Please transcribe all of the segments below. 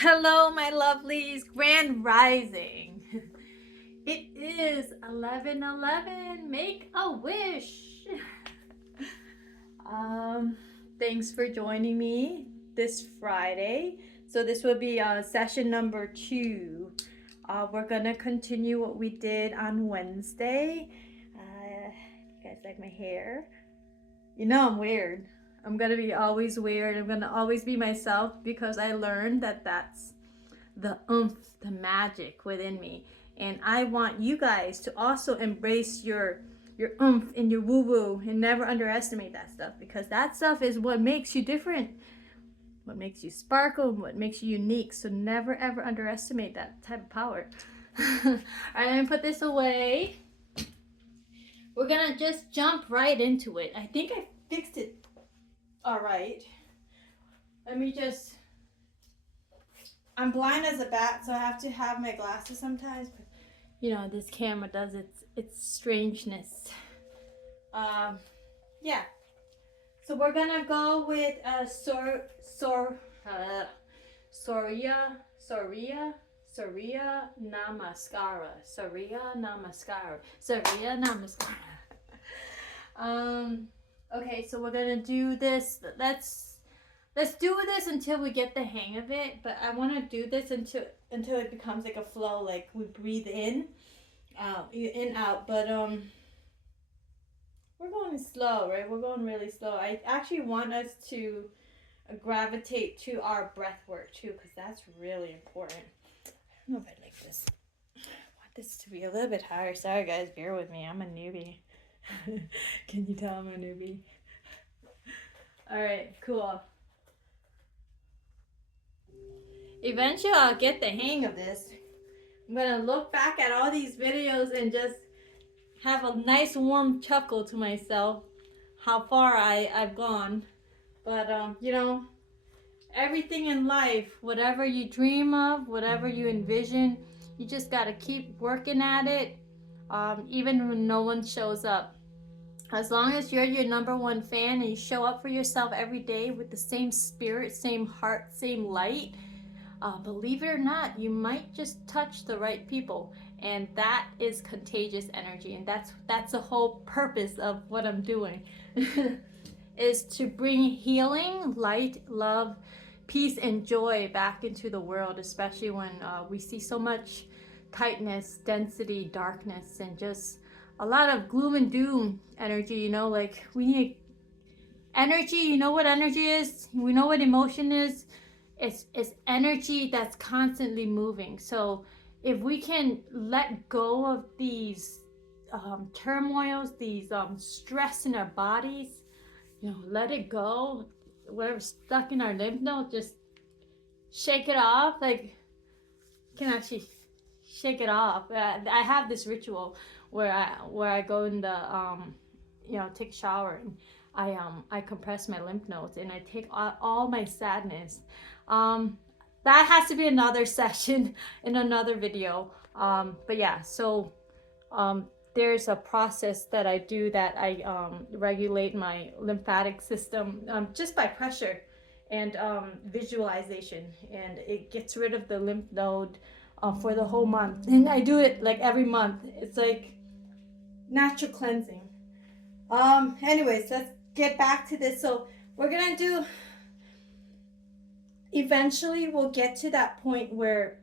Hello, my lovelies. Grand Rising. It is 11:11. Make a wish. um, Thanks for joining me this Friday. So this will be session number 2. We're gonna continue what we did on Wednesday. You guys like my hair? You know I'm weird. I'm gonna be always weird. I'm gonna always be myself because I learned that that's the oomph, the magic within me. And I want you guys to also embrace your oomph and your woo-woo and never underestimate that stuff, because that stuff is what makes you different, what makes you sparkle, what makes you unique. So never ever underestimate that type of power. Alright, let me put this away. We're gonna just jump right into it. I think I fixed it alright. Let me just, I'm blind as a bat, so I have to have my glasses sometimes. But you know, this camera does its strangeness. Yeah. So we're gonna go with Surya Namaskara. Surya Namaskara. Surya Namaskara. Okay, so we're gonna do this. Let's do this until we get the hang of it. But I want to do this until it becomes like a flow, like we breathe in, out. But we're going slow, right? We're going really slow. I actually want us to gravitate to our breath work too, because that's really important. I don't know if I like this. I want this to be a little bit higher. Sorry guys, bear with me. I'm a newbie. Can you tell I'm a newbie? All right, cool. Eventually I'll get the hang of this. I'm gonna look back at all these videos and just have a nice warm chuckle to myself how far I've gone. But you know, everything in life, whatever you dream of, whatever you envision, you just gotta keep working at it, even when no one shows up. As long as you're your number one fan and you show up for yourself every day with the same spirit, same heart, same light, believe it or not, you might just touch the right people, and that is contagious energy. And that's the whole purpose of what I'm doing, is to bring healing, light, love, peace, and joy back into the world, especially when we see so much tightness, density, darkness, and just a lot of gloom and doom energy. You know, like we need energy. You know what energy is? We know what emotion is. It's energy that's constantly moving. So if we can let go of these turmoils, these stress in our bodies, you know, let it go. Whatever's stuck in our lymph node, just shake it off. Like, can actually shake it off. I have this ritual where I go in the take a shower, and I compress my lymph nodes, and I take all my sadness. That has to be another session in another video. But yeah, so there's a process that I do that I regulate my lymphatic system just by pressure and visualization, and it gets rid of the lymph node for the whole month. And I do it like every month. It's like natural cleansing. Anyways, let's get back to this. So we're gonna do, eventually we'll get to that point where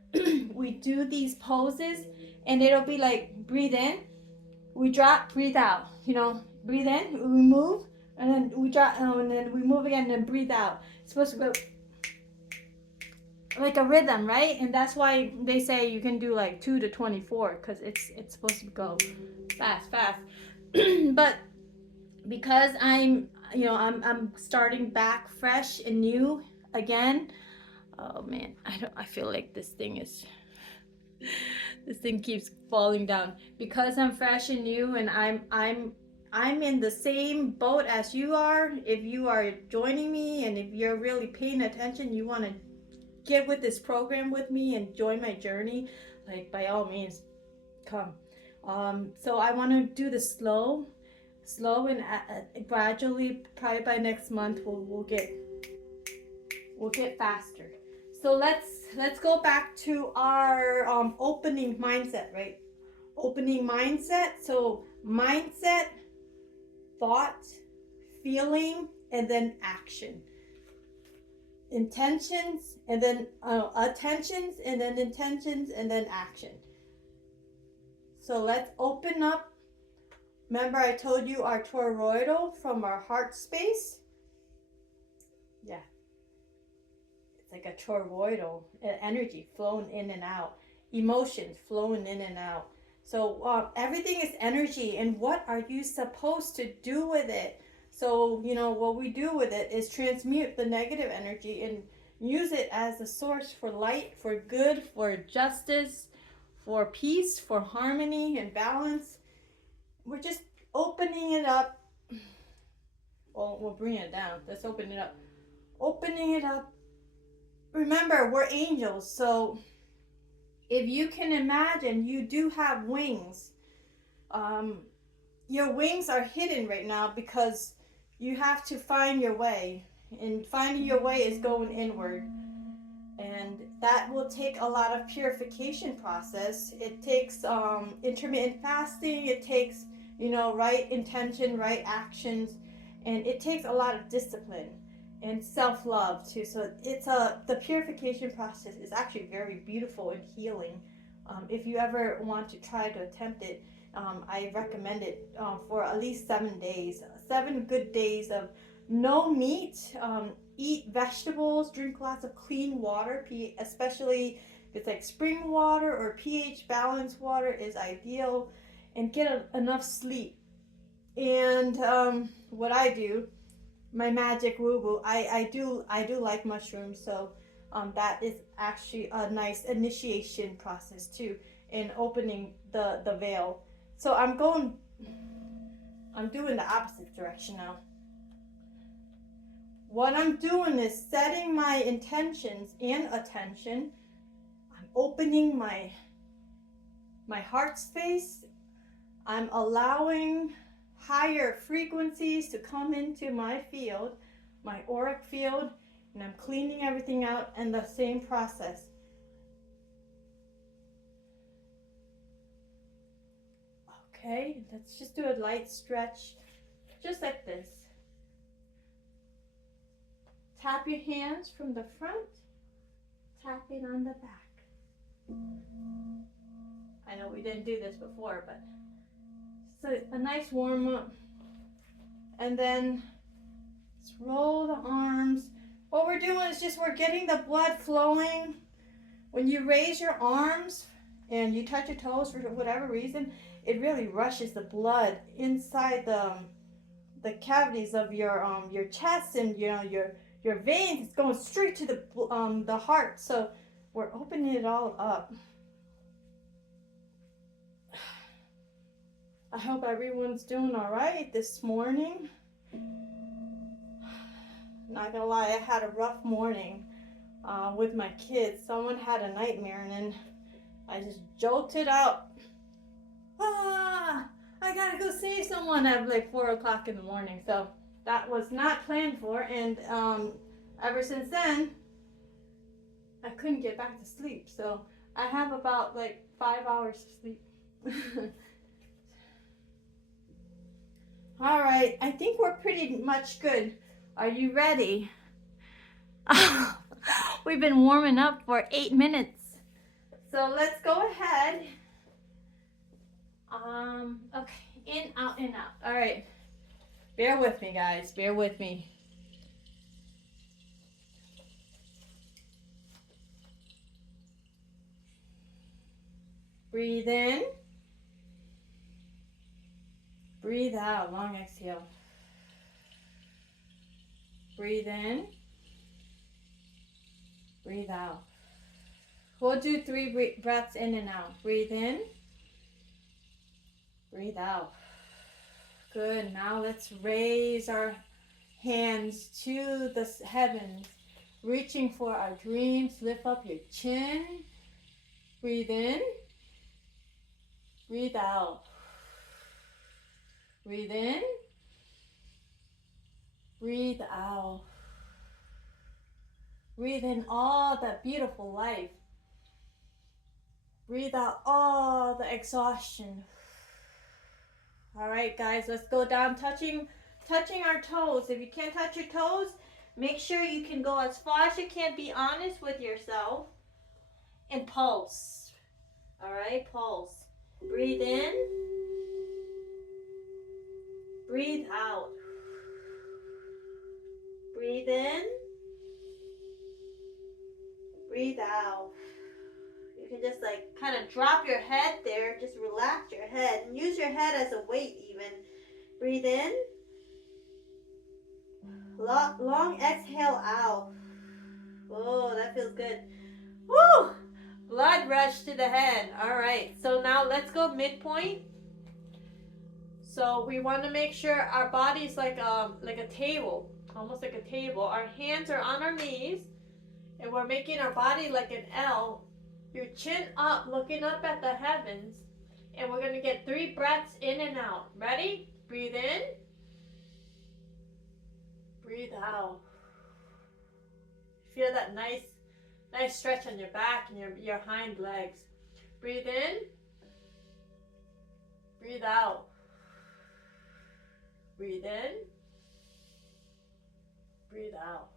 we do these poses, and it'll be like, breathe in, we drop, breathe out. You know, breathe in, we move, and then we drop, and then we move again, and then breathe out. It's supposed to go like a rhythm, right? And that's why they say you can do like 2 to 24, because it's supposed to go fast. But because I'm starting back fresh and new again. Oh man, I feel like this thing keeps falling down, because I'm fresh and new, and I'm in the same boat as you are. If you are joining me, and if you're really paying attention, you want to get with this program with me and join my journey, like, by all means, come. So I want to do the slow, and gradually, probably by next month, we'll get faster. So let's go back to our opening mindset, right? Opening mindset. So mindset, thought, feeling, and then action. Intentions, and then attentions, and then intentions, and then action. So let's open up. Remember I told you our toroidal from our heart space? Yeah. It's like a toroidal energy flowing in and out. Emotions flowing in and out. So everything is energy, and what are you supposed to do with it? So, what we do with it is transmute the negative energy and use it as a source for light, for good, for justice, for peace, for harmony and balance. We're just opening it up. Well, we'll bring it down. Let's open it up. Opening it up. Remember, we're angels, so if you can imagine, you do have wings. Your wings are hidden right now because you have to find your way, and finding your way is going inward, and that will take a lot of purification process. It takes intermittent fasting. It takes right intention, right actions, and it takes a lot of discipline and self-love too. So the purification process is actually very beautiful and healing. If you ever want to try to attempt it, I recommend it for at least 7 days. 7 good days of no meat. Eat vegetables, drink lots of clean water, especially if it's like spring water or pH balanced water is ideal, and get enough sleep. And what I do, my magic woo woo, I do like mushrooms, so that is actually a nice initiation process too in opening the veil. So I'm doing the opposite direction now. What I'm doing is setting my intentions and attention. I'm opening my heart space. I'm allowing higher frequencies to come into my field, my auric field, and I'm cleaning everything out in the same process. Okay, let's just do a light stretch, just like this. Tap your hands from the front, tap it on the back. I know we didn't do this before, but so a nice warm up. And then let's roll the arms. What we're doing is we're getting the blood flowing. When you raise your arms and you touch your toes for whatever reason, it really rushes the blood inside the cavities of your chest and your veins. It's going straight to the heart. So we're opening it all up. I hope everyone's doing all right this morning. Not gonna lie, I had a rough morning with my kids. Someone had a nightmare, and then I just jolted out. I gotta go save someone at like 4 o'clock in the morning. So that was not planned for, and ever since then, I couldn't get back to sleep. So I have about like 5 hours of sleep. All right, I think we're pretty much good. Are you ready? We've been warming up for 8 minutes. So let's go ahead. Okay, in, out, in, out. All right, bear with me, guys. Bear with me. Breathe in. Breathe out, long exhale. Breathe in. Breathe out. We'll do 3 breaths in and out. Breathe in. Breathe out. Good. Now let's raise our hands to the heavens, reaching for our dreams. Lift up your chin. Breathe in. Breathe out. Breathe in. Breathe out. Breathe in all that beautiful life. Breathe out all the exhaustion. All right, guys, let's go down, touching our toes. If you can't touch your toes, make sure you can go as far as you can. Be honest with yourself and pulse. All right, pulse. Breathe in. Breathe out. Breathe in. Breathe out. You can just like kind of drop your head there. Just relax your head and use your head as a weight even. Breathe in. Long exhale out. Oh, that feels good. Woo! Blood rush to the head. All right. So now let's go midpoint. So we want to make sure our body's like a table, almost like a table. Our hands are on our knees, and we're making our body like an L. Your chin up, looking up at the heavens, and we're gonna get 3 breaths in and out. Ready? Breathe in. Breathe out. Feel that nice stretch on your back and your hind legs. Breathe in. Breathe out. Breathe in. Breathe out.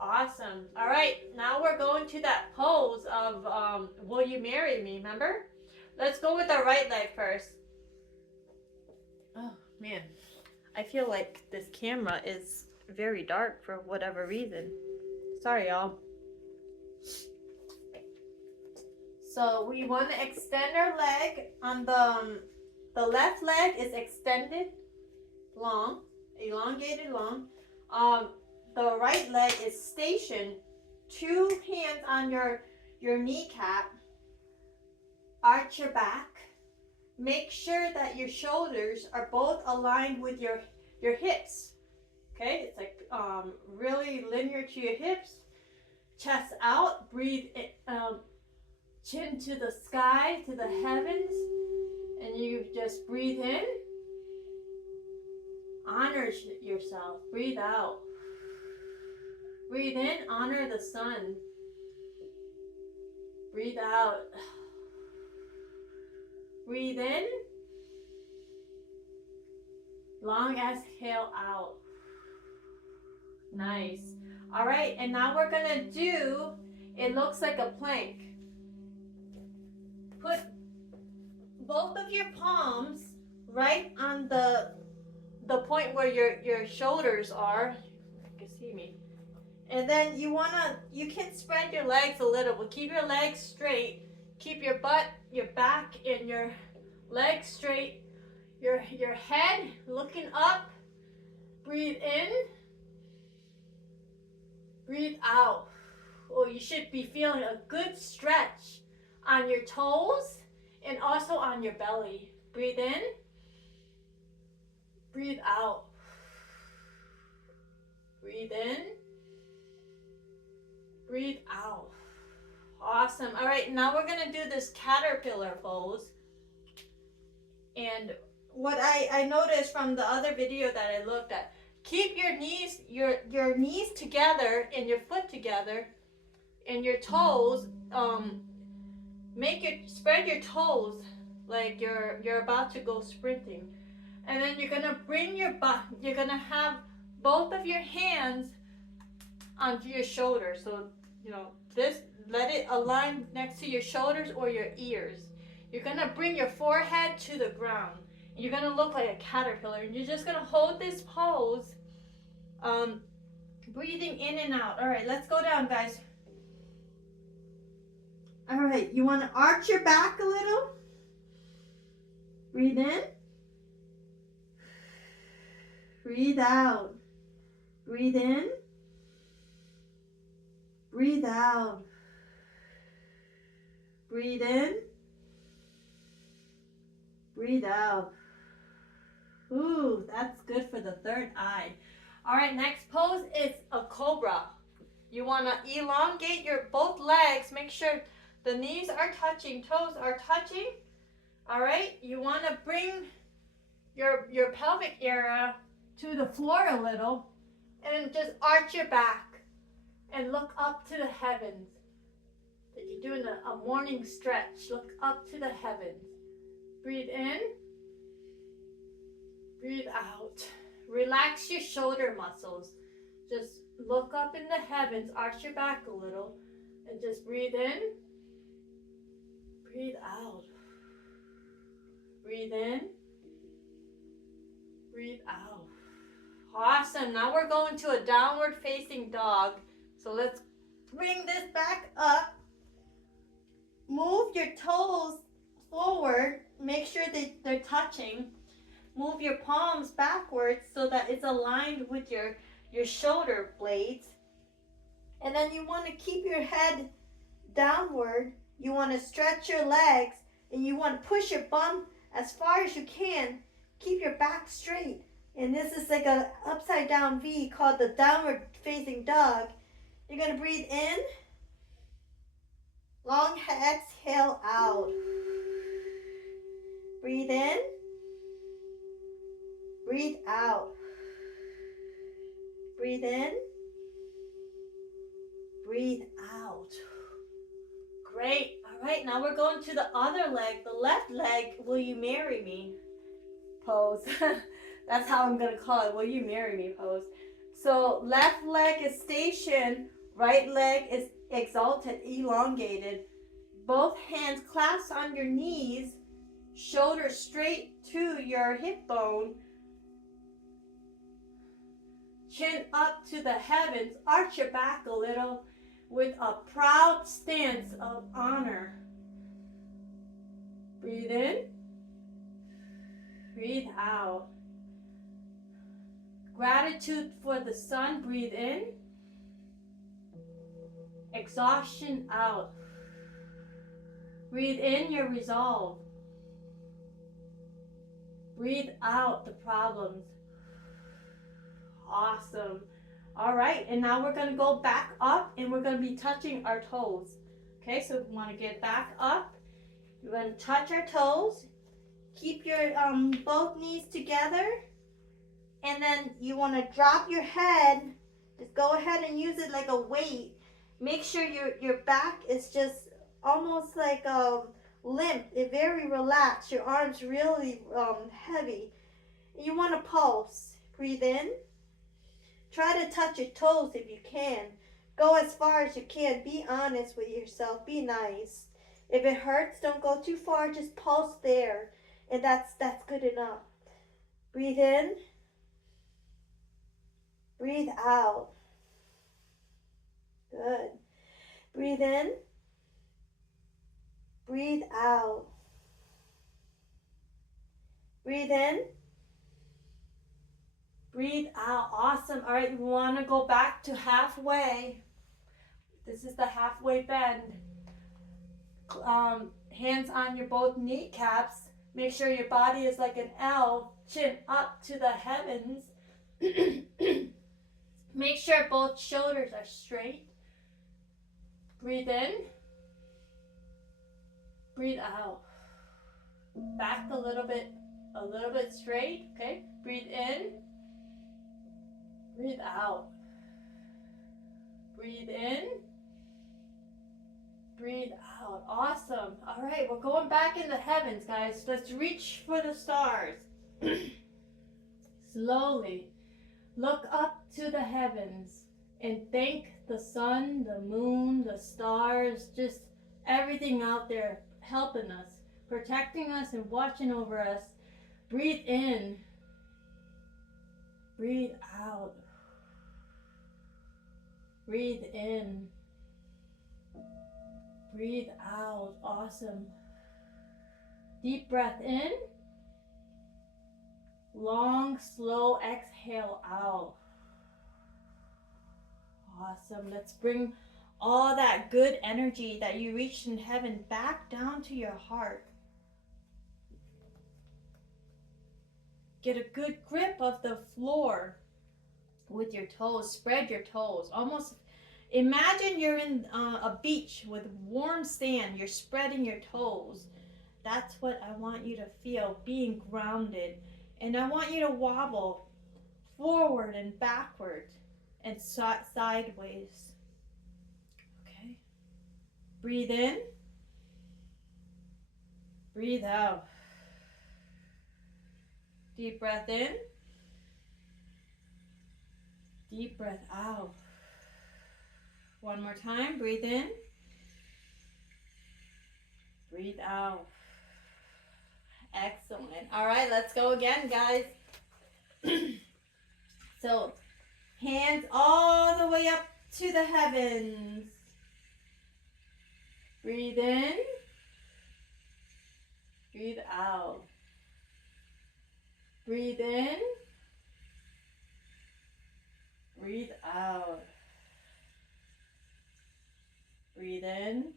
Awesome. All right, now we're going to that pose of will you marry me, remember? Let's go with our right leg first. Oh, man. I feel like this camera is very dark for whatever reason. Sorry, y'all. So we want to extend our leg on the left leg is extended long, elongated long. The right leg is stationed, 2 hands on your kneecap. Arch your back. Make sure that your shoulders are both aligned with your hips. Okay, it's like really linear to your hips. Chest out. Breathe in, chin to the sky, to the heavens, and you just breathe in. Honor yourself. Breathe out. Breathe in. Honor the sun. Breathe out. Breathe in. Long exhale out. Nice. All right, and now we're gonna do, it looks like a plank. Put both of your palms right on the point where your shoulders are. You can see me. And then you can spread your legs a little, but keep your legs straight. Keep your butt, your back, and your legs straight. Your head looking up. Breathe in. Breathe out. Oh, you should be feeling a good stretch on your toes and also on your belly. Breathe in. Breathe out. Breathe in. Breathe out. Awesome. All right, now we're going to do this caterpillar pose. And what I noticed from the other video that I looked at, keep your knees together and your foot together and your toes, spread your toes like you're about to go sprinting. And then you're gonna you're gonna have both of your hands onto your shoulders. So, let it align next to your shoulders or your ears. You're gonna bring your forehead to the ground. You're gonna look like a caterpillar, and you're just gonna hold this pose, breathing in and out. All right, let's go down, guys. All right, you want to arch your back a little. Breathe in. Breathe out. Breathe in. Breathe out. Breathe in. Breathe out. Ooh, that's good for the third eye. All right, next pose is a cobra. You want to elongate your both legs. Make sure the knees are touching, toes are touching. All right, you want to bring your pelvic area to the floor a little and just arch your back. and look up to the heavens. That you're doing a morning stretch. Look up to the heavens. Breathe in. Breathe out. Relax your shoulder muscles. Just look up in the heavens. Arch your back a little. And just breathe in. Breathe out. Breathe in. Breathe out. Awesome. Now we're going to a downward facing dog. So let's bring this back up. Move your toes forward. Make sure that they're touching. Move your palms backwards so that it's aligned with your shoulder blades. And then you want to keep your head downward. You want to stretch your legs and you want to push your bum as far as you can. Keep your back straight. And this is like an upside down V called the downward facing dog. You're going to breathe in. Long exhale out. Breathe in. Breathe out. Breathe in. Breathe out. Great. All right, now we're going to the other leg, the left leg. Will you marry me? Pose. That's how I'm going to call it. Will you marry me pose. So left leg is stationed. Right leg is exalted, elongated. Both hands clasped on your knees. Shoulders straight to your hip bone. Chin up to the heavens. Arch your back a little with a proud stance of honor. Breathe in. Breathe out. Gratitude for the sun. Breathe in. Exhaustion out. Breathe in your resolve. Breathe out the problems. Awesome. All right, and now we're going to go back up and we're going to be touching our toes. Okay, so we want to get back up. We're going to touch our toes. Keep your both knees together. And then you want to drop your head. Just go ahead and use it like a weight. Make sure your back is just almost like limp. It's very relaxed. Your arms really heavy. You want to pulse. Breathe in. Try to touch your toes if you can. Go as far as you can. Be honest with yourself. Be nice. If it hurts, don't go too far. Just pulse there. And that's good enough. Breathe in. Breathe out. Good. Breathe in. Breathe out. Breathe in. Breathe out. Awesome. All right, you want to go back to halfway. This is the halfway bend. Hands on your both kneecaps. Make sure your body is like an L. Chin up to the heavens. Make sure both shoulders are straight. Breathe in. Breathe out. Back a little bit straight. Okay. Breathe in. Breathe out. Breathe in. Breathe out. Awesome. All right, we're going back in the heavens, guys. Let's reach for the stars. Slowly look up to the heavens and thank the sun, the moon, the stars, just everything out there helping us, protecting us and watching over us. Breathe in. Breathe out. Breathe in. Breathe out. Awesome. Deep breath in. Long, slow exhale out. Awesome. Let's bring all that good energy that you reached in heaven back down to your heart. Get a good grip of the floor with your toes. Spread your toes. Almost imagine you're in a beach with warm sand. You're spreading your toes. That's what I want you to feel, being grounded. And I want you to wobble forward and backward and sideways. Breathe in. Breathe out. Deep breath in. Deep breath out. One more time. Breathe in. Breathe out. Excellent. All right, let's go again, guys. So, hands all the way up to the heavens. Breathe in. Breathe out. Breathe in. Breathe out. Breathe in.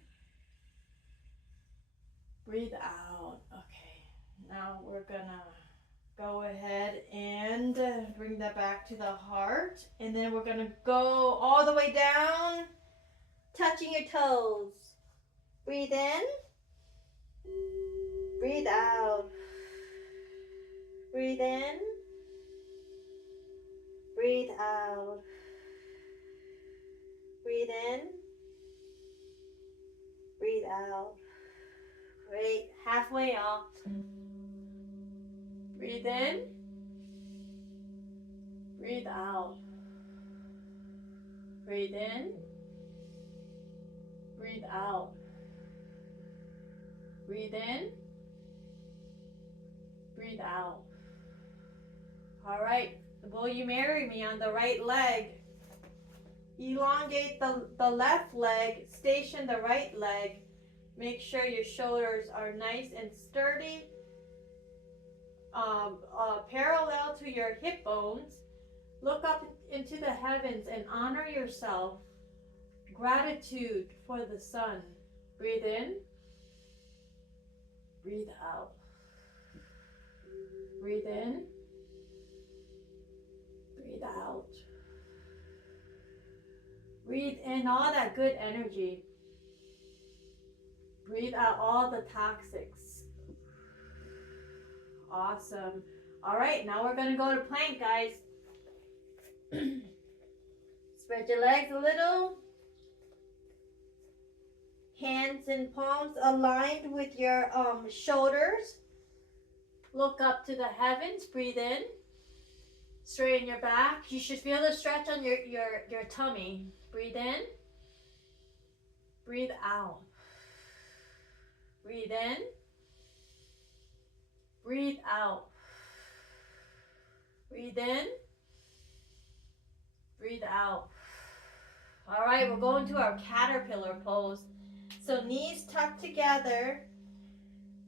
Breathe out. Okay. Now we're gonna go ahead and bring that back to the heart. And then we're gonna go all the way down, touching your toes. Breathe in. Breathe out. Breathe in. Breathe out. Breathe in. Breathe out. Great. Halfway up. Breathe in. Breathe out. Breathe in. Breathe out. Breathe in. Breathe out. All right. Will you marry me on the right leg? Elongate the left leg. Station the right leg. Make sure your shoulders are nice and sturdy. Parallel to your hip bones. Look up into the heavens and honor yourself. Gratitude for the sun. Breathe in. Breathe out. Breathe in. Breathe out. Breathe in all that good energy. Breathe out all the toxics. Awesome. All right, now we're going to go to plank, guys. Spread your legs a little. Hands and palms aligned with your shoulders. Look up to the heavens. Breathe in. Straighten your back. You should feel the stretch on your tummy. Breathe in. Breathe out. Breathe in. Breathe out. Breathe in. Breathe out. All right, we're going to our caterpillar pose. So knees tucked together,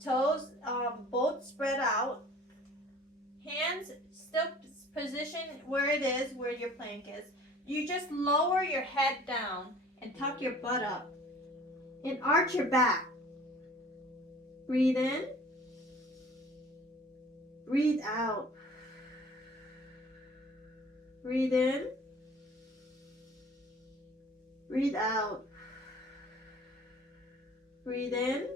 toes both spread out, hands still positioned where it is, where your plank is. You just lower your head down and tuck your butt up and arch your back. Breathe in. Breathe out. Breathe in. Breathe out. Breathe in.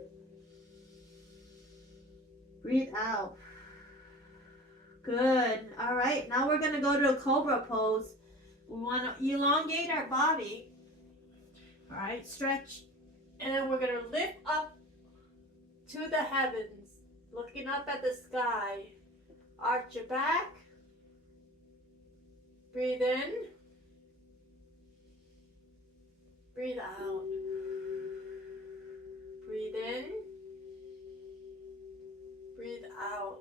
Breathe out. Good. All right. Now we're going to go to a cobra pose. We want to elongate our body. All right. Stretch. And then we're going to lift up to the heavens. Looking up at the sky. Arch your back. Breathe in. Breathe out. Breathe in. Breathe out.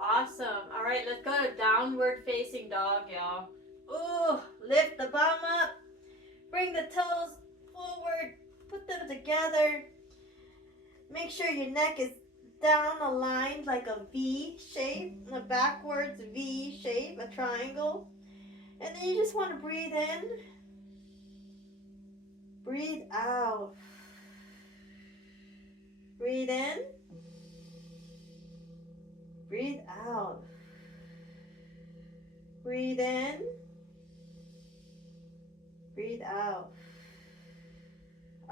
Awesome. All right, let's go to downward facing dog, y'all. Ooh, lift the bum up. Bring the toes forward. Put them together. Make sure your neck is down aligned like a V shape, a backwards V shape, a triangle. And then you just want to breathe in. Breathe out. Breathe in. Breathe out. Breathe in. Breathe out.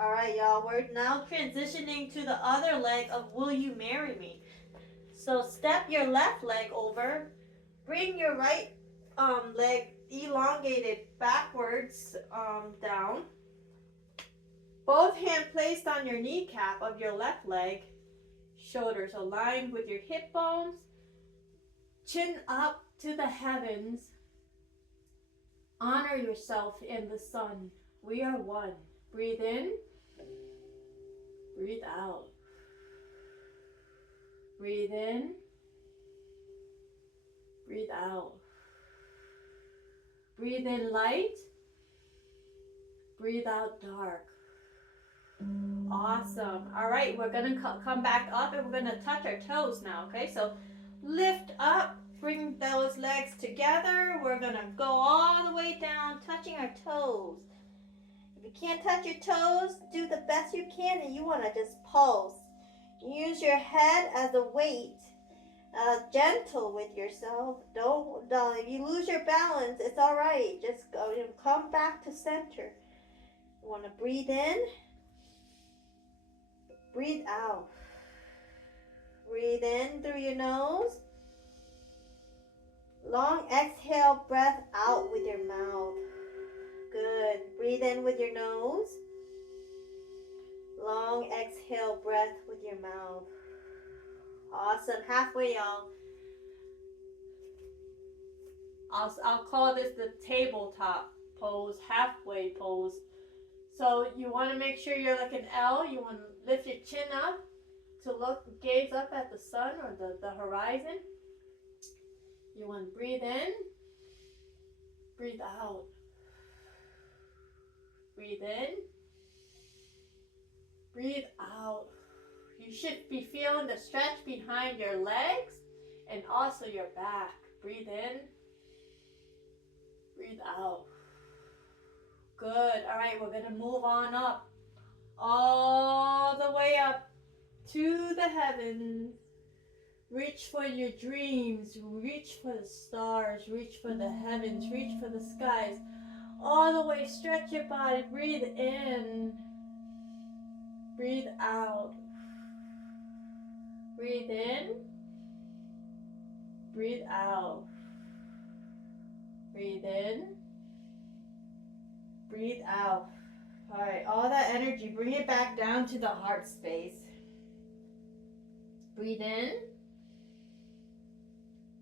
All right, y'all. We're now transitioning to the other leg of Will You Marry Me? So step your left leg over. Bring your right leg elongated backwards down. Both hands placed on your kneecap of your left leg. Shoulders aligned with your hip bones. Chin up to the heavens. Honor yourself in the sun. We are one. Breathe in. Breathe out. Breathe in. Breathe out. Breathe in light. Breathe out dark. Awesome. All right, we're going to come back up and we're going to touch our toes now, okay? So lift up, bring those legs together. We're going to go all the way down, touching our toes. If you can't touch your toes, do the best you can, and you want to just pulse. Use your head as a weight. Gentle with yourself. Don't if you lose your balance, it's all right. Just go and come back to center. You want to breathe in. Breathe out. Breathe in through your nose. Long exhale, breath out with your mouth. Good. Breathe in with your nose. Long exhale, breath with your mouth. Awesome. Halfway, y'all. I'll call this the tabletop pose, halfway pose. So you want to make sure you're like an L. You want to lift your chin up to gaze up at the sun or the horizon. You want to breathe in, breathe out. Breathe in, breathe out. You should be feeling the stretch behind your legs and also your back. Breathe in, breathe out. Good. All right, we're going to move on up. All the way up to the heavens. Reach for your dreams. Reach for the stars. Reach for the heavens. Reach for the skies. All the way, stretch your body. Breathe in. Breathe out. Breathe in. Breathe out. Breathe in. Breathe out. All right, all that energy, bring it back down to the heart space. Breathe in.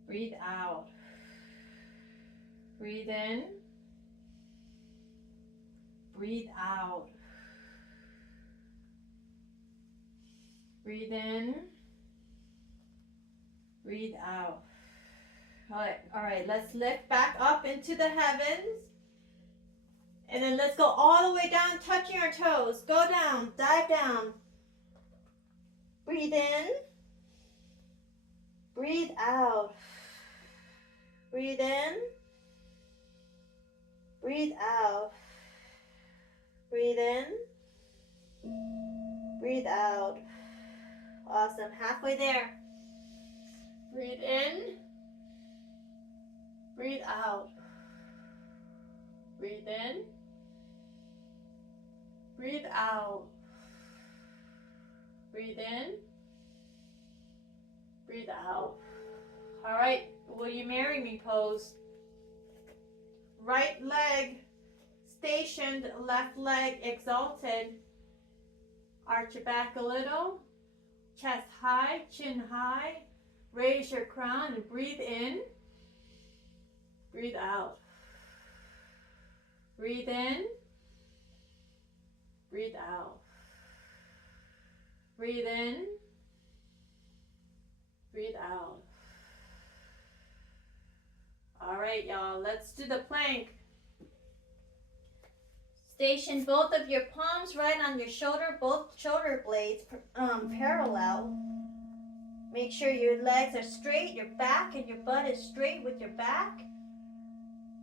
Breathe out. Breathe in. Breathe out. Breathe in. Breathe out. All right, let's lift back up into the heavens. And then let's go all the way down, touching our toes. Go down, dive down. Breathe in. Breathe out. Breathe in. Breathe out. Breathe in. Breathe out. Awesome. Halfway there. Breathe in. Breathe out. Breathe in. Breathe out. Breathe in. Breathe out. All right, will you marry me pose? Right leg stationed, left leg exalted. Arch your back a little. Chest high, chin high. Raise your crown and breathe in. Breathe out. Breathe in. Breathe out. Breathe in. Breathe out. All right, y'all, let's do the plank. Station both of your palms right on your shoulder, both shoulder blades parallel. Make sure your legs are straight, your back and your butt is straight with your back.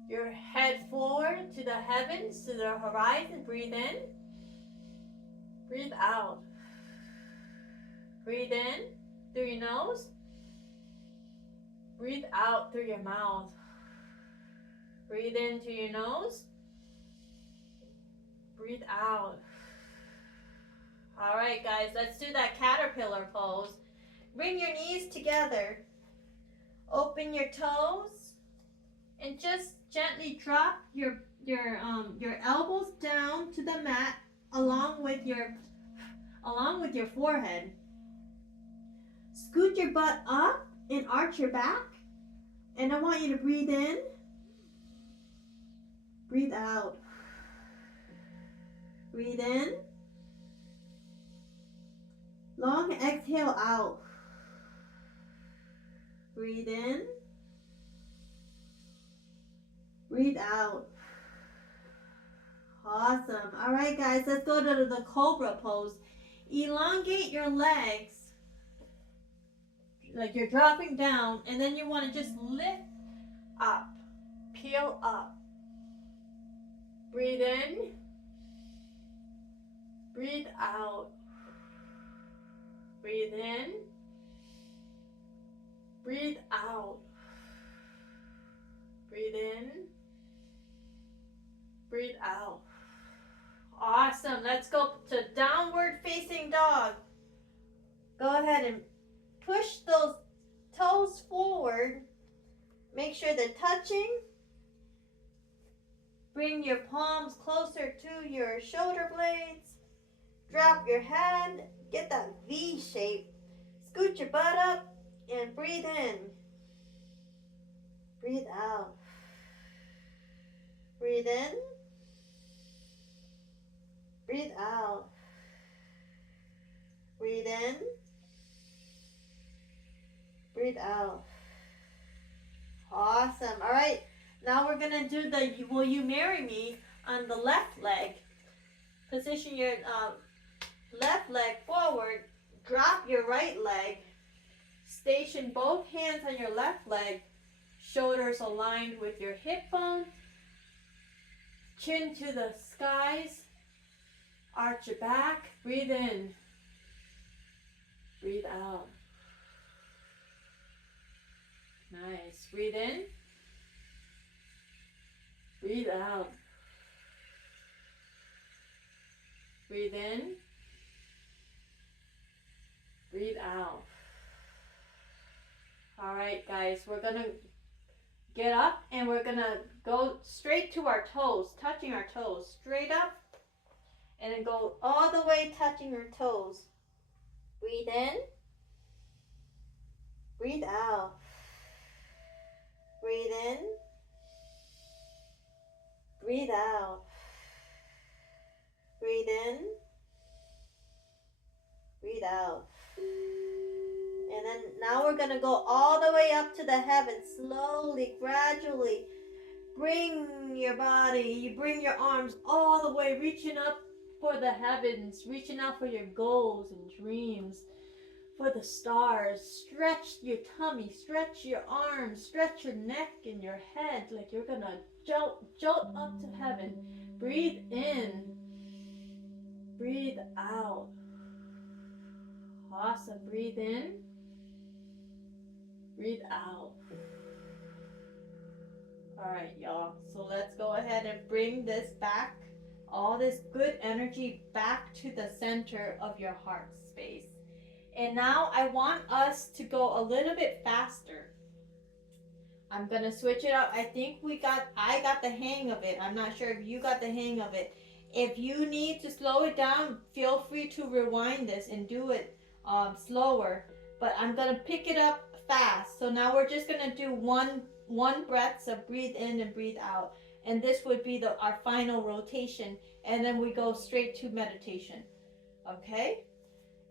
Your head forward to the heavens, to the horizon. Breathe in. Breathe out. Breathe in through your nose. Breathe out through your mouth. Breathe in through your nose. Breathe out. All right, guys, let's do that caterpillar pose. Bring your knees together. Open your toes and just gently drop your elbows down to the mat along with your forehead. Scoot your butt up and arch your back. And I want you to breathe in. Breathe out. Breathe in. Long exhale out. Breathe in. Breathe out. Awesome. All right, guys, let's go to the cobra pose. Elongate your legs like you're dropping down, and then you want to just lift up, peel up. Breathe in. Breathe out. Breathe in. Breathe out. Breathe in. Breathe out. Awesome. Let's go to downward facing dog. Go ahead and push those toes forward. Make sure they're touching. Bring your palms closer to your shoulder blades. Drop your head. Get that V shape. Scoot your butt up and breathe in. Breathe out. Breathe in. Breathe out. Breathe in. Breathe out. Awesome. All right. Now we're going to do the Will You Marry Me on the left leg. Position your left leg forward. Drop your right leg. Station both hands on your left leg. Shoulders aligned with your hip bone. Chin to the skies. Arch your back. Breathe in. Breathe out. Nice. Breathe in. Breathe out. Breathe in. Breathe out. All right, guys, we're going to get up and we're going to go straight to our toes, touching our toes. Straight up and then go all the way touching your toes. Breathe in. Breathe out. Breathe in. Breathe out. Breathe in. Breathe out. And then now we're going to go all the way up to the heavens. Slowly, gradually. Bring your body, you bring your arms all the way, reaching up for the heavens, reaching out for your goals and dreams, for the stars. Stretch your tummy, stretch your arms, stretch your neck and your head like you're going to jolt up to heaven. Breathe in. Breathe out. Awesome. Breathe in. Breathe out. All right, y'all. So let's go ahead and bring this back, all this good energy back to the center of your heart space. And now I want us to go a little bit faster. I'm going to switch it up. I think I got the hang of it. I'm not sure if you got the hang of it. If you need to slow it down, feel free to rewind this and do it slower. But I'm going to pick it up fast. So now we're just going to do one breath. So breathe in and breathe out. And this would be our final rotation. And then we go straight to meditation. Okay?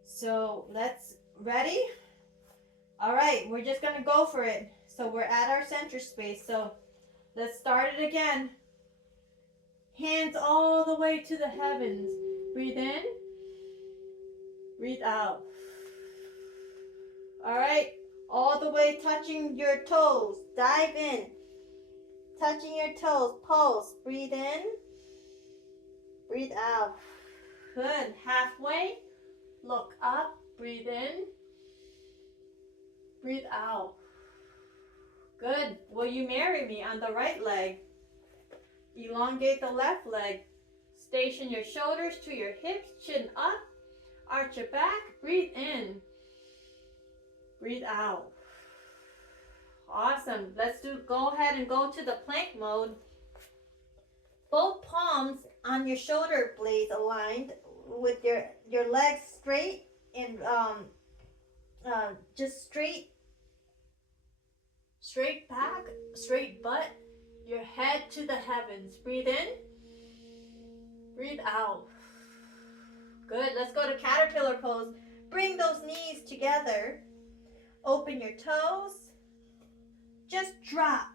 So ready? All right, we're just going to go for it. So we're at our center space. So let's start it again. Hands all the way to the heavens. Breathe in. Breathe out. All right, all the way touching your toes. Dive in. Touching your toes. Pulse. Breathe in. Breathe out. Good. Halfway. Look up. Breathe in. Breathe out. Good. Will you marry me on the right leg? Elongate the left leg. Station your shoulders to your hips. Chin up. Arch your back. Breathe in. Breathe out. Awesome. Let's go ahead and go to the plank mode. Both palms on your shoulder blades aligned with your legs straight and just straight back, straight butt, your head to the heavens. Breathe in, breathe out. Good. Let's go to caterpillar pose. Bring those knees together. Open your toes. Just drop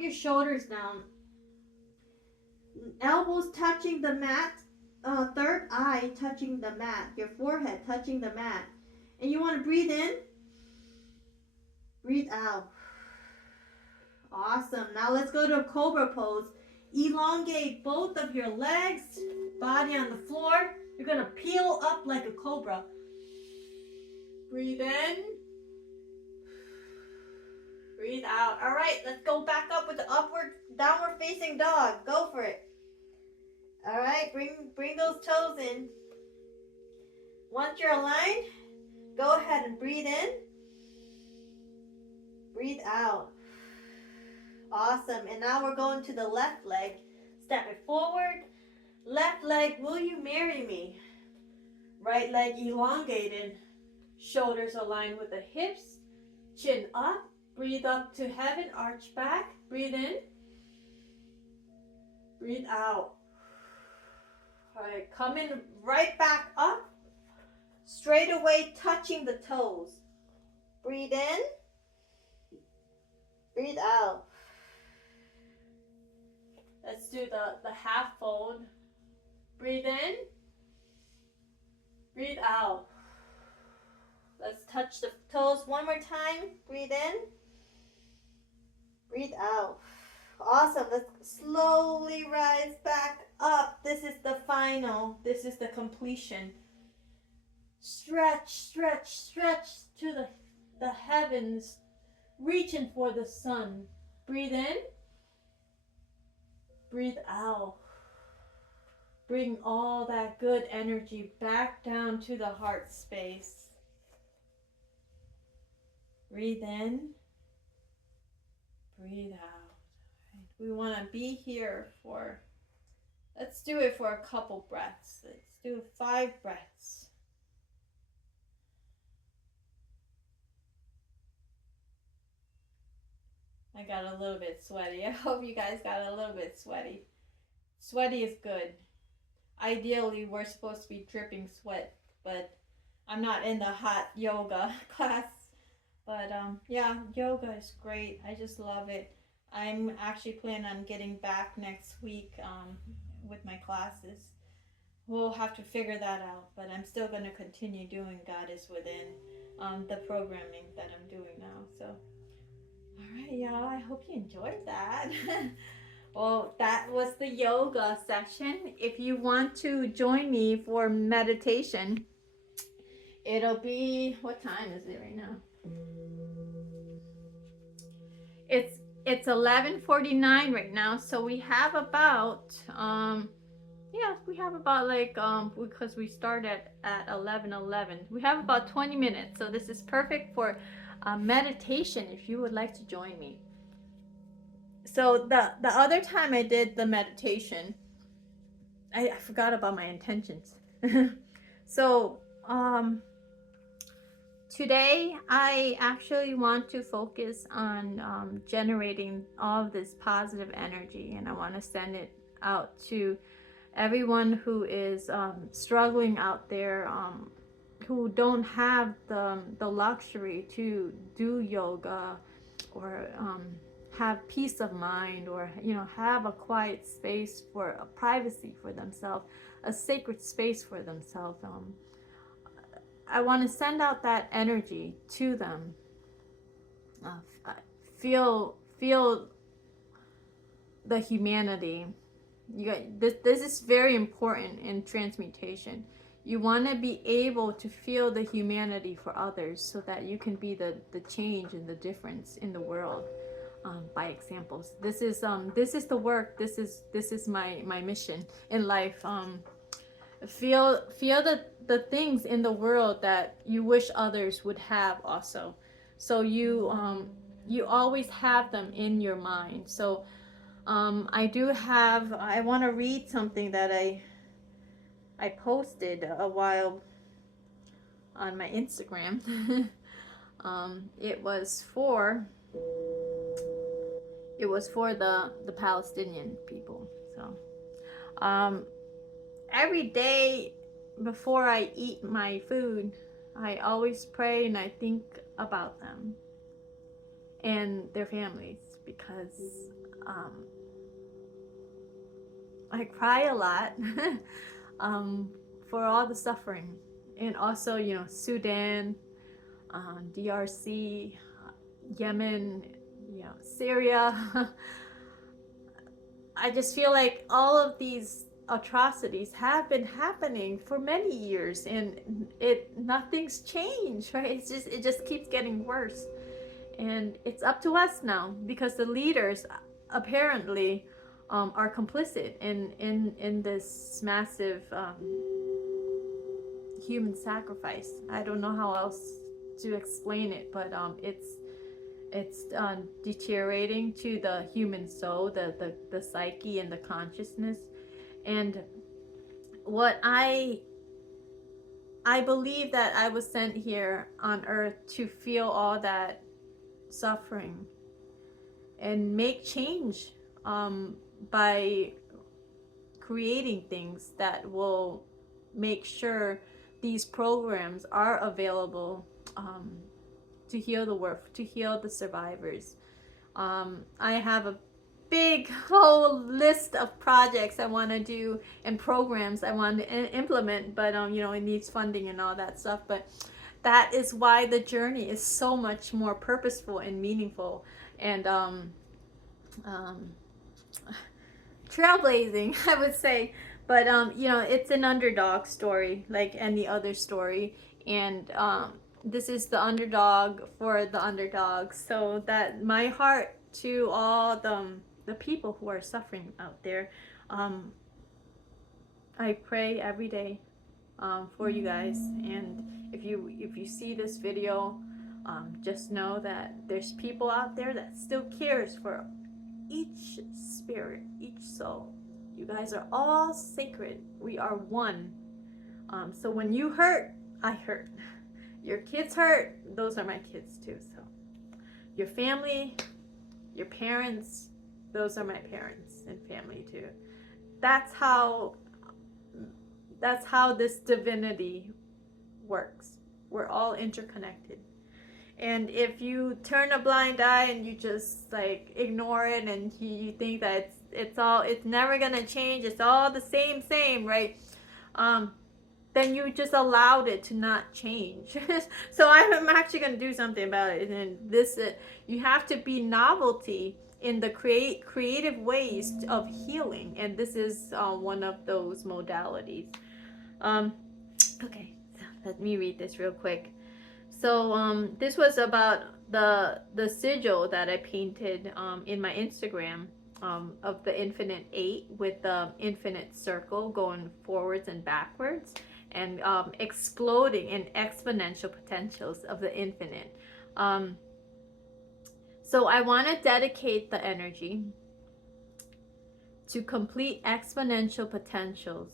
your shoulders down. Elbows touching the mat. Third eye touching the mat. Your forehead touching the mat. And you want to breathe in. Breathe out. Awesome. Now let's go to a cobra pose. Elongate both of your legs. Body on the floor. You're going to peel up like a cobra. Breathe in. Breathe out. All right, let's go back up with the upward downward facing dog. Go for it. All right, bring those toes in. Once you're aligned, go ahead and breathe in. Breathe out. Awesome. And now we're going to the left leg. Step it forward. Left leg, will you marry me? Right leg elongated. Shoulders aligned with the hips. Chin up. Breathe up to heaven. Arch back. Breathe in. Breathe out. All right, coming right back up. Straight away touching the toes. Breathe in. Breathe out. Let's do the half fold. Breathe in. Breathe out. Let's touch the toes one more time. Breathe in. Breathe out. Awesome. Let's slowly rise back up. This is the final. This is the completion. Stretch, stretch, stretch to the heavens. Reaching for the sun. Breathe in. Breathe out. Bring all that good energy back down to the heart space. Breathe in. Breathe out. We want to be here for, let's do it for a couple breaths. Let's do 5 breaths. I got a little bit sweaty. I hope you guys got a little bit sweaty. Sweaty is good. Ideally, we're supposed to be dripping sweat, but I'm not in the hot yoga class. But yeah, yoga is great. I just love it. I'm actually planning on getting back next week with my classes. We'll have to figure that out, but I'm still going to continue doing God is Within, the programming that I'm doing now. So, all right, y'all, I hope you enjoyed that. Well, that was the yoga session. If you want to join me for meditation, it'll be, what time is it right now? It's 11:49 right now, so we have about because we started at 11:11. We have about 20 minutes, so this is perfect for meditation if you would like to join me. So the other time I did the meditation, I forgot about my intentions. So today I actually want to focus on generating all of this positive energy, and I want to send it out to everyone who is struggling out there, who don't have the luxury to do yoga or have peace of mind, or have a quiet space for a privacy for themselves, a sacred space for themselves. I want to send out that energy to them. Feel the humanity. You got this is very important in transmutation. You want to be able to feel the humanity for others, so that you can be the change and the difference in the world, by examples. This is the work. This is my mission in life. Feel the things in the world that you wish others would have also. So you always have them in your mind. So I want to read something that I posted a while on my Instagram. It was for the Palestinian people. So every day before I eat my food, I always pray and I think about them and their families, because I cry a lot for all the suffering, and also, you know, Sudan, DRC, Yemen, you know, Syria. I just feel like all of these atrocities have been happening for many years, and nothing's changed, right? It just keeps getting worse, and it's up to us now, because the leaders apparently are complicit in this massive human sacrifice. I don't know how else to explain it, but it's deteriorating to the human soul, the psyche and the consciousness. And what I believe that I was sent here on earth to feel all that suffering and make change by creating things that will make sure these programs are available to heal the world, to heal the survivors. I have a big whole list of projects I want to do and programs I want to implement, but you know, it needs funding and all that stuff. But that is why the journey is so much more purposeful and meaningful, and trailblazing, I would say. But you know, it's an underdog story like any other story, and this is the underdog for the underdogs. So that my heart to all the people who are suffering out there. I pray every day for you guys, and if you see this video, just know that there's people out there that still cares for each spirit, each soul. You guys are all sacred. We are one. So when you hurt, I hurt. Your kids hurt, those are my kids too. So your family, your parents, those are my parents and family too. That's how this divinity works. We're all interconnected. And if you turn a blind eye and you just like ignore it, and you think that it's never gonna change, it's all the same, right? Then you just allowed it to not change. So I'm actually gonna do something about it. And you have to be novelty in the creative ways of healing, and this is one of those modalities. Okay, so let me read this real quick. So this was about the sigil that I painted in my Instagram, of the infinite 8 with the infinite circle going forwards and backwards, and exploding in exponential potentials of the infinite. So I want to dedicate the energy to complete exponential potentials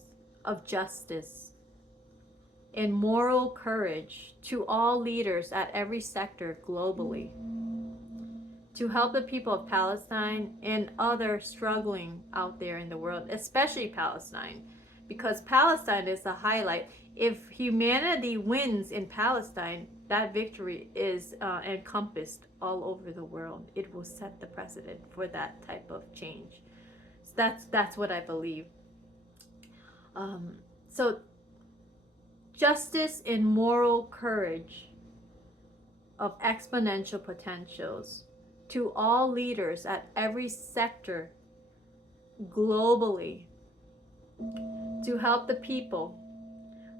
of justice and moral courage to all leaders at every sector globally, to help the people of Palestine and others struggling out there in the world, especially Palestine, because Palestine is the highlight. If humanity wins in Palestine, that victory is encompassed all over the world. It will set the precedent for that type of change. So that's what I believe. So justice and moral courage of exponential potentials to all leaders at every sector globally, to help the people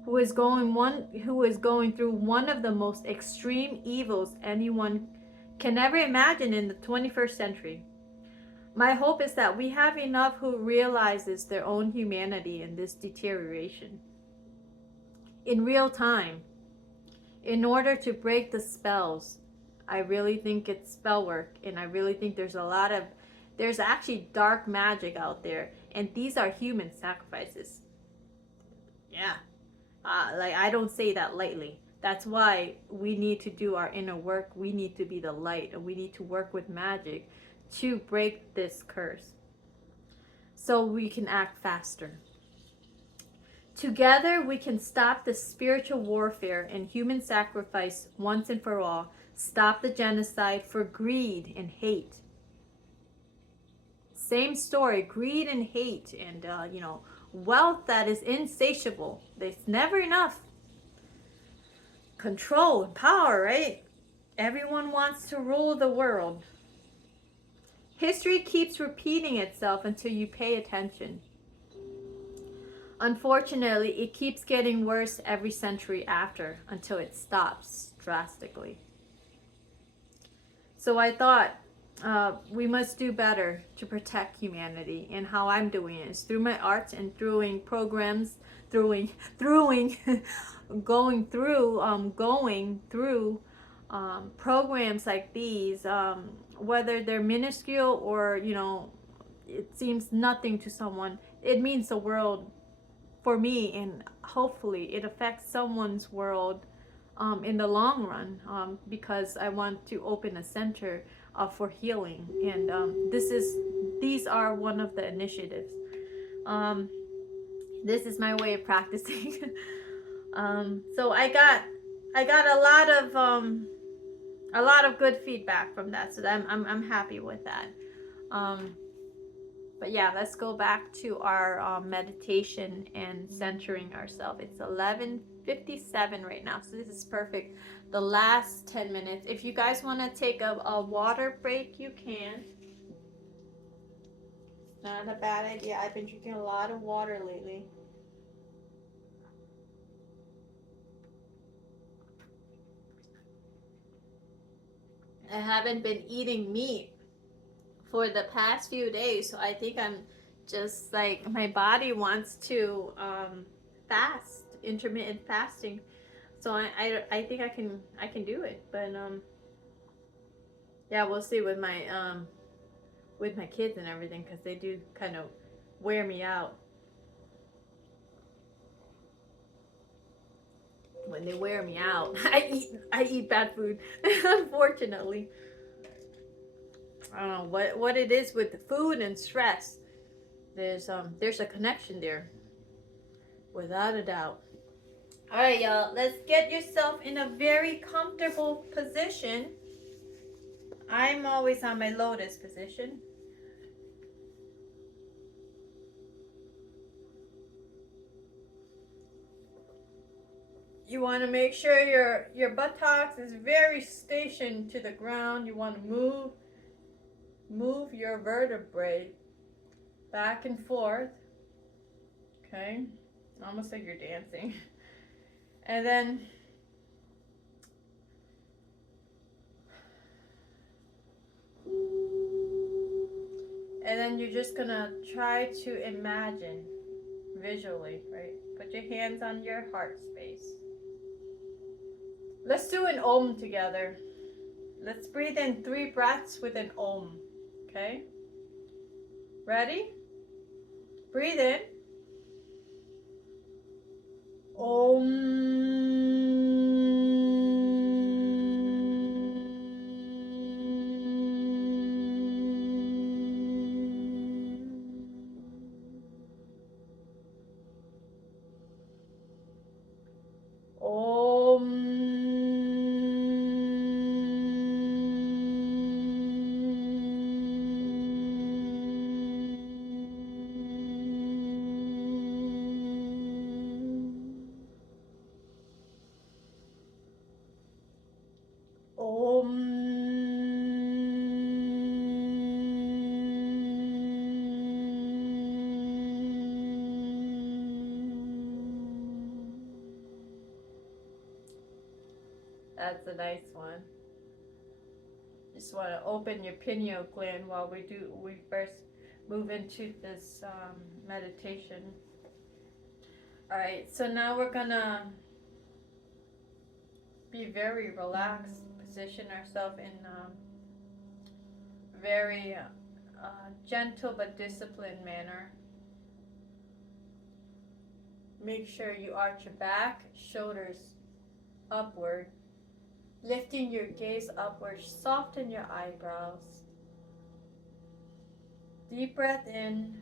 who is going through one of the most extreme evils anyone can ever imagine in the 21st century. My hope is that we have enough who realizes their own humanity in this deterioration in real time, in order to break the spells. I really think it's spell work, and I really think there's a lot of There's actually dark magic out there, and these are human sacrifices. Yeah. Like, I don't say that lightly. That's why we need to do our inner work. We need to be the light, and we need to work with magic to break this curse so we can act faster. Together, we can stop the spiritual warfare and human sacrifice once and for all. Stop the genocide for greed and hate. Same story, greed and hate, and wealth that is insatiable. It's never enough. Control and power, right? Everyone wants to rule the world. History keeps repeating itself until you pay attention. Unfortunately, it keeps getting worse every century after until it stops drastically. So I thought we must do better to protect humanity, and how I'm doing it is through my arts and through programs, going through programs like these, whether they're minuscule or it seems nothing to someone. It means the world for me, and hopefully it affects someone's world in the long run, because I want to open a center for healing, and these are one of the initiatives. This is my way of practicing. So I got a lot of good feedback from that, so I'm happy with that. But yeah, let's go back to our meditation and centering ourselves. It's 11:57 right now, so this is perfect. The last 10 minutes. If you guys want to take a water break, you can. Not a bad idea. I've been drinking a lot of water lately. I haven't been eating meat for the past few days, so I think I'm just like, my body wants to fast, intermittent fasting. So I think I can do it, but yeah, we'll see with my kids and everything, because they do kind of wear me out. When they wear me out, I eat bad food. Unfortunately, I don't know what it is with the food and stress. There's a connection there, without a doubt. All right, y'all, let's get yourself in a very comfortable position. I'm always on my lotus position. You want to make sure your buttocks is very stationed to the ground. You want to move your vertebrae back and forth. Okay, almost like you're dancing. And then you're just gonna try to imagine visually, right? Put your hands on your heart space. Let's do an Om together. Let's breathe in 3 breaths with an Om. Okay? Ready? Breathe in. Om. That's a nice one. Just want to open your pineal gland while we first move into this meditation. All right, so now we're gonna be very relaxed, position ourselves in very gentle but disciplined manner. Make sure you arch your back, shoulders upward, lifting your gaze upward, soften your eyebrows. Deep breath in,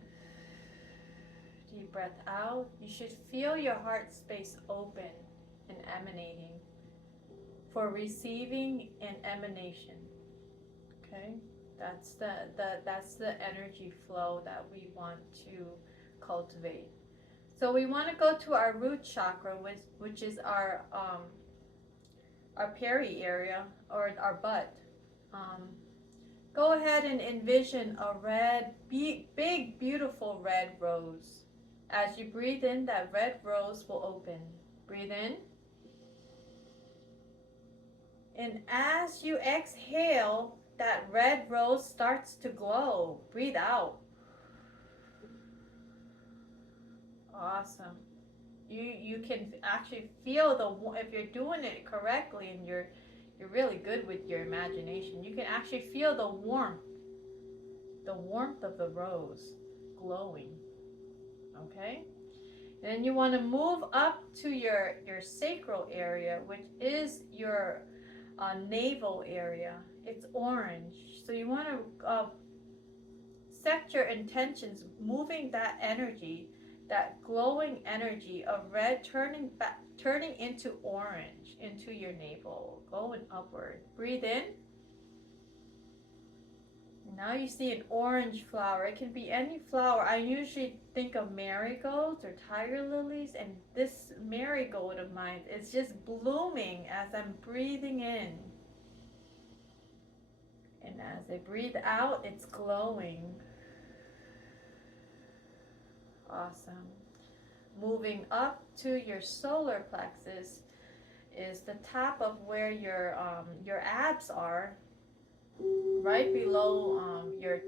deep breath out. You should feel your heart space open and emanating for receiving and emanation. Okay? That's the energy flow that we want to cultivate. So we want to go to our root chakra, which is our peri area, or our butt. Go ahead and envision a red, big, beautiful red rose. As you breathe in, that red rose will open. Breathe in. And as you exhale, that red rose starts to glow. Breathe out. Awesome. You can actually feel if you're doing it correctly and you're really good with your imagination, you can actually feel the warmth of the rose glowing. Okay? And then you want to move up to your sacral area, which is your navel area. It's orange. So you want to set your intentions, moving that energy, that glowing energy of red, turning into orange into your navel, going upward. Breathe in. Now you see an orange flower. It can be any flower. I usually think of marigolds or tiger lilies, and this marigold of mine is just blooming as I'm breathing in. And as I breathe out, it's glowing. Awesome. Moving up to your solar plexus is the top of where your abs are, right below your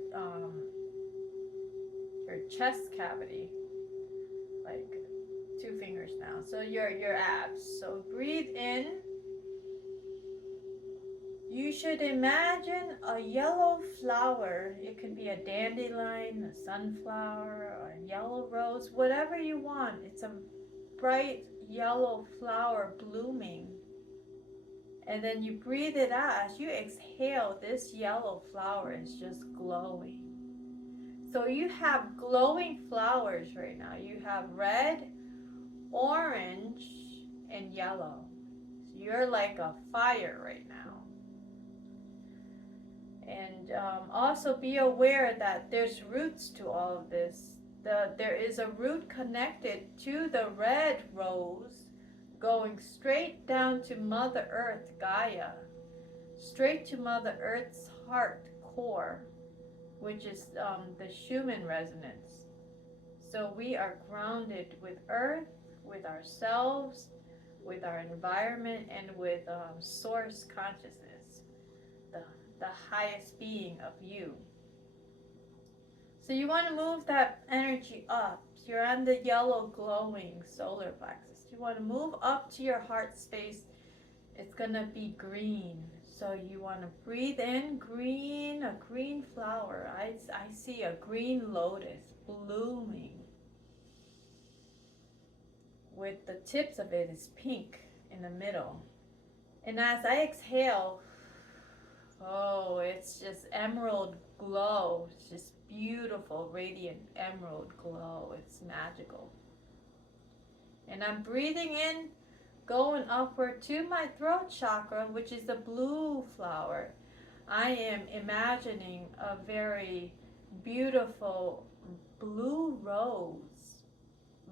chest cavity, like 2 fingers now. So your abs. So breathe in. You should imagine a yellow flower. It could be a dandelion, a sunflower, or a yellow rose, whatever you want. It's a bright yellow flower blooming. And then you breathe it out. As you exhale, this yellow flower is just glowing. So you have glowing flowers right now. You have red, orange, and yellow. So you're like a fire right now. And also be aware that there's roots to all of this. There is a root connected to the red rose going straight down to Mother Earth, Gaia, straight to Mother Earth's heart core, which is the Schumann resonance. So we are grounded with Earth, with ourselves, with our environment, and with source consciousness, the highest being of you. So you want to move that energy up. You're on the yellow glowing solar plexus. You want to move up to your heart space. It's going to be green. So you want to breathe in green, a green flower. I see a green lotus blooming. With the tips of it is pink in the middle. And as I exhale, oh, it's just emerald glow. It's just beautiful, radiant emerald glow. It's magical. And I'm breathing in, going upward to my throat chakra, which is the blue flower. I am imagining a very beautiful blue rose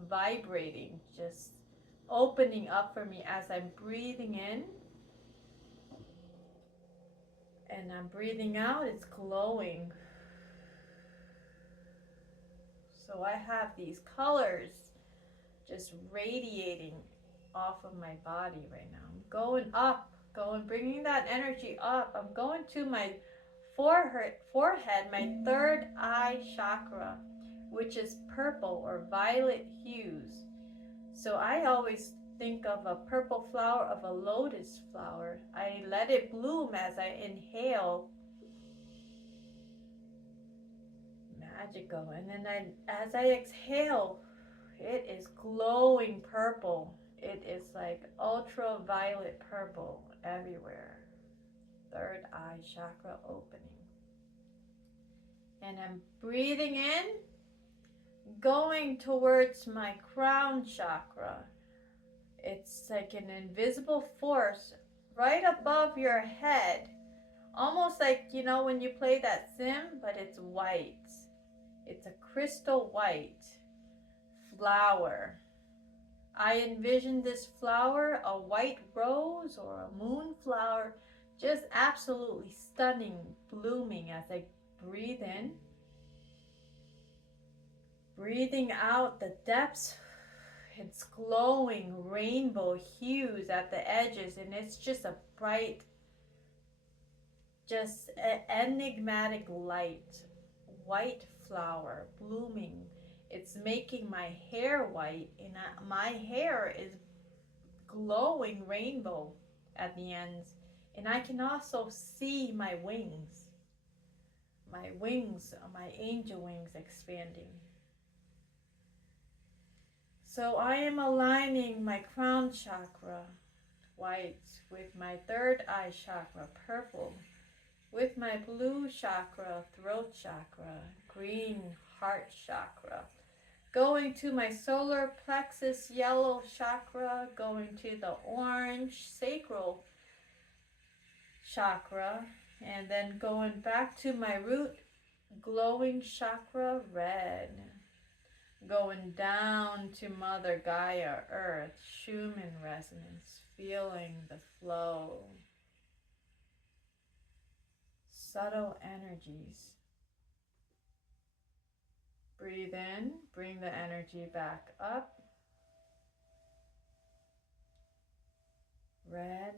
vibrating, just opening up for me as I'm breathing in. And I'm breathing out, it's glowing. So I have these colors just radiating off of my body right now. I'm going up, bringing that energy up. I'm going to my forehead, my third eye chakra, which is purple or violet hues. So I always think of a purple flower, of a lotus flower. I let it bloom as I inhale. magical. And then as I exhale, it is glowing purple. It is like ultraviolet purple everywhere. Third eye chakra opening. And I'm breathing in, going towards my crown chakra. It's like an invisible force right above your head. Almost like, you know, when you play that sim, but it's white. It's a crystal white flower. I envision this flower, a white rose or a moonflower, just absolutely stunning, blooming as I breathe in. Breathing out the depths, it's glowing rainbow hues at the edges, and it's just a bright, just enigmatic light, white flower blooming. It's making my hair white, and my hair is glowing rainbow at the ends, and I can also see my wings, my angel wings expanding. So I am aligning my crown chakra, white, with my third eye chakra, purple, with my blue chakra, throat chakra, green, heart chakra, going to my solar plexus, yellow chakra, going to the orange, sacral chakra, and then going back to my root, glowing chakra, red. Going down to Mother Gaia, Earth, Schumann resonance, feeling the flow. Subtle energies. Breathe in, bring the energy back up. Red.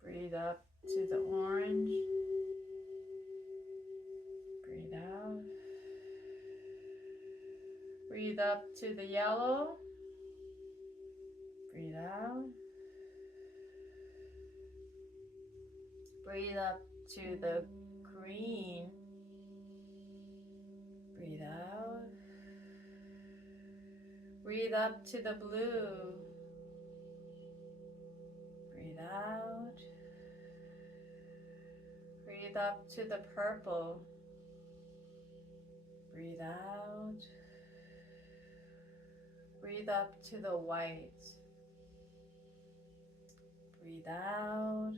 Breathe up to the orange. Breathe out. Breathe up to the yellow. Breathe out. Breathe up to the green. Breathe out. Breathe up to the blue. Breathe out. Breathe up to the purple. Breathe out. Breathe up to the white. Breathe out.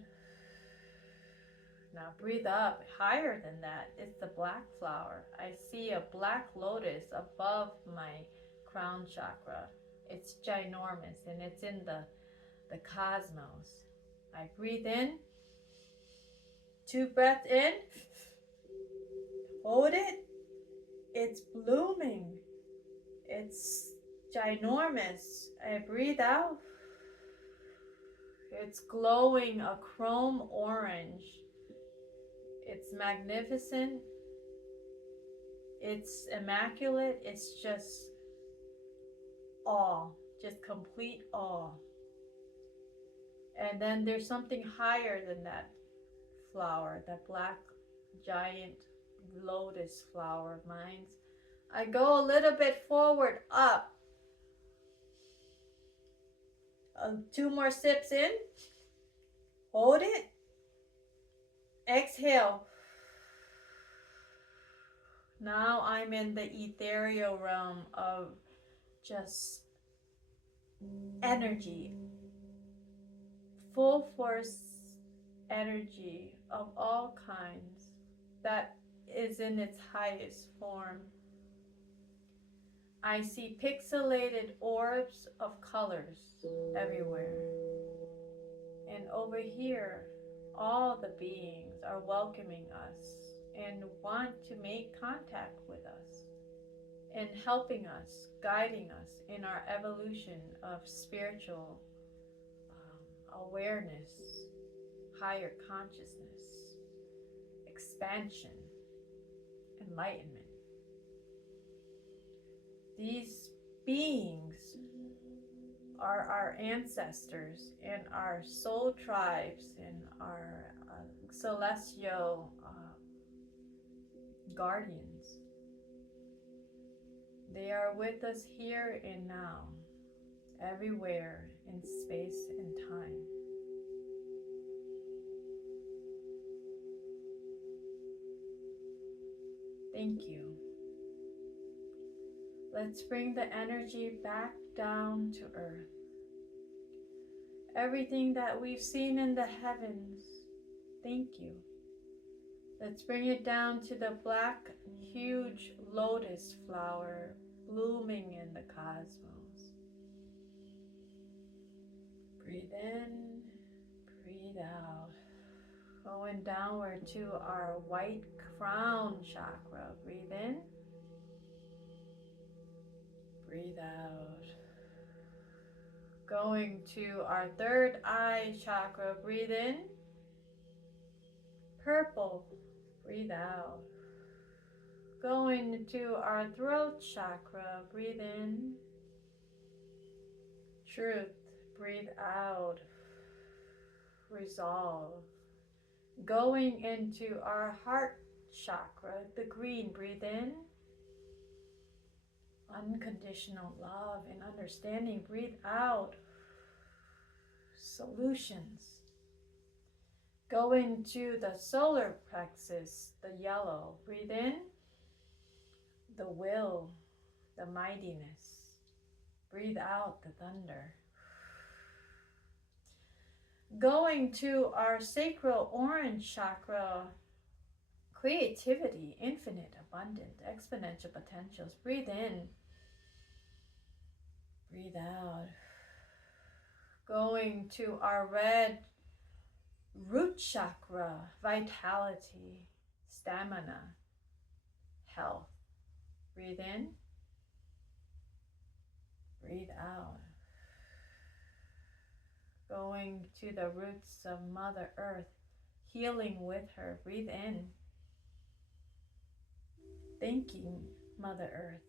Now breathe up higher than that. It's the black flower. I see a black lotus above my crown chakra. It's ginormous and it's in the cosmos. I breathe in. 2 breaths in. Hold it. It's blooming. It's ginormous. I breathe out. It's glowing a chrome orange. It's magnificent. It's immaculate. It's just awe, just complete awe. And then there's something higher than that flower, that black giant lotus flower of mine. I go a little bit forward, up. 2 more sips in. Hold it. Exhale. Now I'm in the ethereal realm of just energy, full force energy of all kinds that is in its highest form. I see pixelated orbs of colors everywhere. And over here, all the beings are welcoming us and want to make contact with us and helping us, guiding us in our evolution of spiritual awareness, higher consciousness, expansion, enlightenment. These beings are our ancestors and our soul tribes and our celestial guardians. They are with us here and now, everywhere in space and time. Thank you. Let's bring the energy back down to earth. Everything that we've seen in the heavens, thank you. Let's bring it down to the black, huge lotus flower blooming in the cosmos. Breathe in, breathe out. Going downward to our white crown chakra. Breathe in, breathe out. Going to our third eye chakra. Breathe in, purple. Breathe out. Going to our throat chakra. Breathe in, truth. Breathe out, resolve. Going into our heart chakra, the green. Breathe in, unconditional love and understanding. Breathe out, solutions. Go into the solar plexus, the yellow. Breathe in, the will, the mightiness. Breathe out, the thunder. Going to our sacral orange chakra, creativity, infinite, abundant, exponential potentials. Breathe in, breathe out. Going to our red root chakra, vitality, stamina, health. Breathe in, breathe out. Going to the roots of Mother Earth, healing with her. Breathe in, thanking Mother Earth,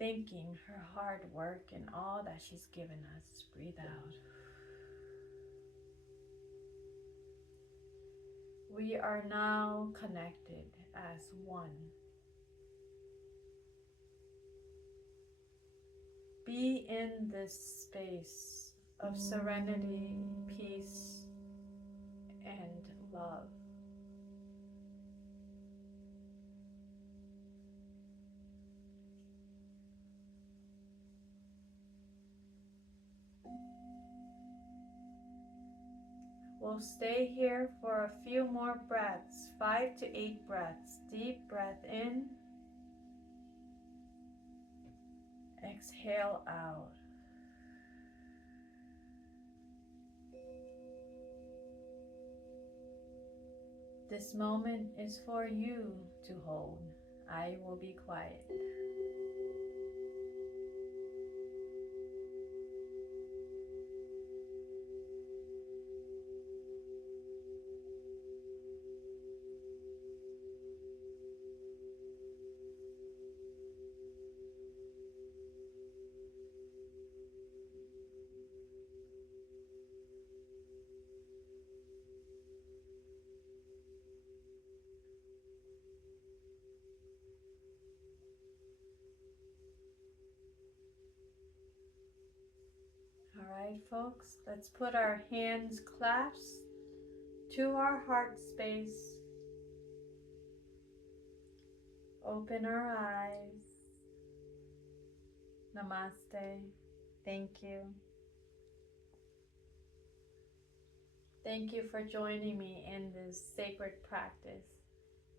thanking her hard work and all that she's given us. Breathe out. We are now connected as one. Be in this space of serenity, peace, and love. We'll stay here for a few more breaths, 5 to 8 breaths. Deep breath in, exhale out. This moment is for you to hold. I will be quiet. All right, folks, let's put our hands clasped to our heart space. Open our eyes. Namaste. Thank you. Thank you for joining me in this sacred practice,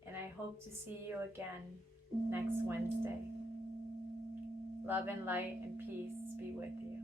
and I hope to see you again next Wednesday. Love and light and peace be with you.